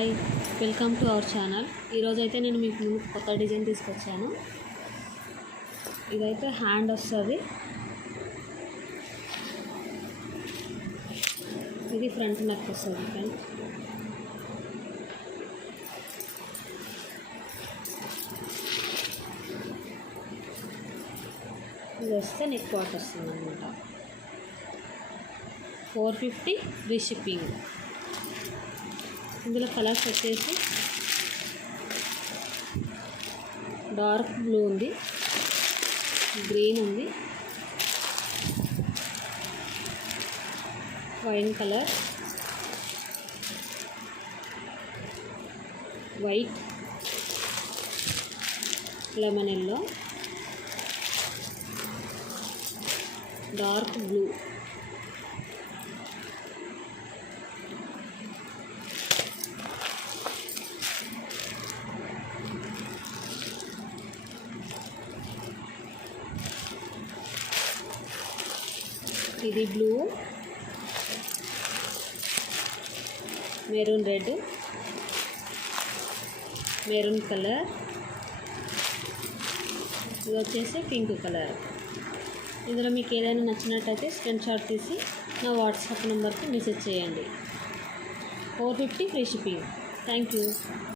Hi, welcome to our channel. ఈరోజైతే నేను మీకు ముందు కొత్త డిజైన్ తీసుకొచ్చాను. ఇదైతే హ్యాండ్ వస్తుంది. ఇది ఫ్రంట్ నెక్ వస్తుంది ఫ్రెండ్స్. ఇది వస్తే నెక్ పార్ట్ వస్తుంది అనమాట. 450 ఫ్రీ షిప్పింగ్. ఇందులో కలర్స్ వచ్చేసి డార్క్ బ్లూ ఉంది, గ్రీన్ ఉంది, wine colour, white, lemon yellow, dark blue, ఇది blue, maroon red, maroon colour, ఇది వచ్చేసి పింక్ కలర్. ఇందులో మీకు ఏదైనా నచ్చినట్టయితే స్క్రీన్ షాట్ తీసి నా వాట్సాప్ నెంబర్కి మెసేజ్ చేయండి. 450 ఫ్రీ షిప్పింగ్. Thank you.